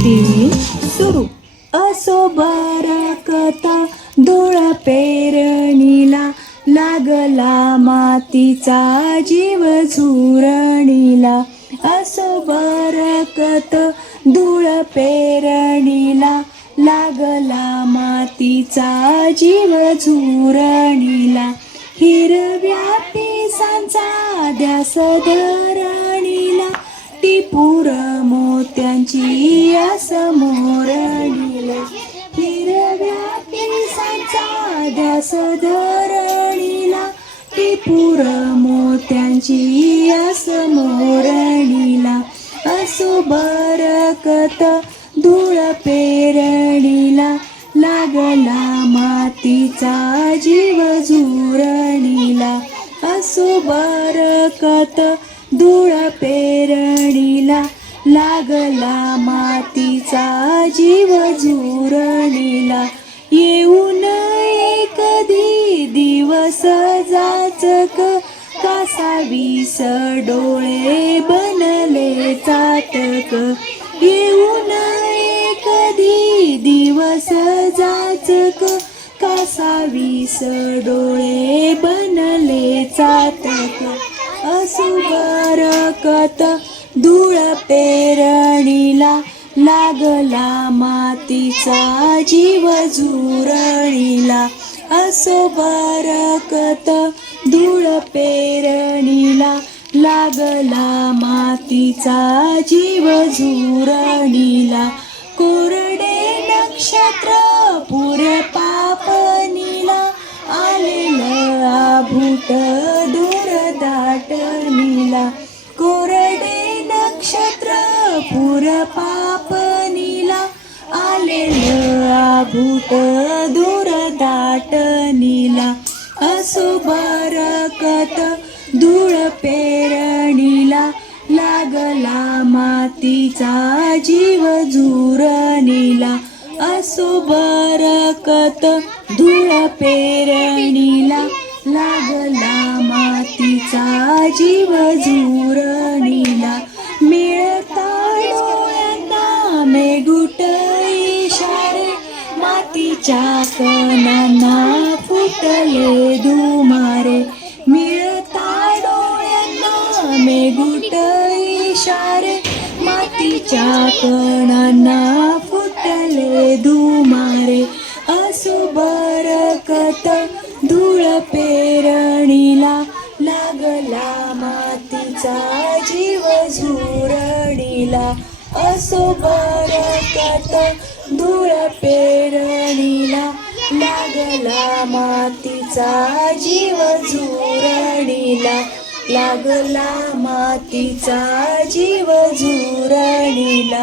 तीन सुरू. असो बरकता धूळ पेरणीला, लागला मातीचा जीव झुरणीला. असो बरकत धूळ पेरणीला, लागला मातीचा जीव झुरणीला. हिरव्या पिसांचा ध्यास धरणीला, टिपूर मोत्यांची आस मोरणीला. हिरव्या पिसांचा ध्यास धरणीला, टिपूर मोत्यांची आस मोरणीला. असो बरकत धूळ पेरणीला, लागला मातीचा जीव झुरणीला. असो बरकत धूळ पेरणीला, लागला मातीचा जीव झुरणीला. येऊन कधी दिवस जाचक, कासावीस डोळे बनले चातक. येऊन कधी दिवस जाचक, कासावीस डोळे बनले चातक. असो बरकत धूळ पेरणीला, लागला मातीचा जीव झुरणीला. असो बरकत धूळ पेरणीला, लागला मातीचा जीव झुरणीला. कोरडे नक्षत्र पुर पापणीला, आलेलं आभूट दूर दाटणीला. कोरडे नक्षत्र पुर पापणीला, आलेलं आभूट दूर दाटणीला. असो बरकत धूळ पेरणीला, लागला मातीचा जीव झुरणीला. असो बरकत धूळ पेरणीला, लागला मातीचा जीव झुरणीला. मिळता डोळ्यांना मेघूट इशारे, मातीच्या कणांना फुटले धुमारे. मिळता डोळ्यांना मेघूट इशारे, मातीच्या कणांना फुटले धुमारे. असो बरकत धूळ पेरणीला, लागला मातीचा जीव झुरणीला. असो बरकत धूळ पेरणीला, लागला मातीचा जीव झुरणीला. लागला मातीचा जीव झुरणीला.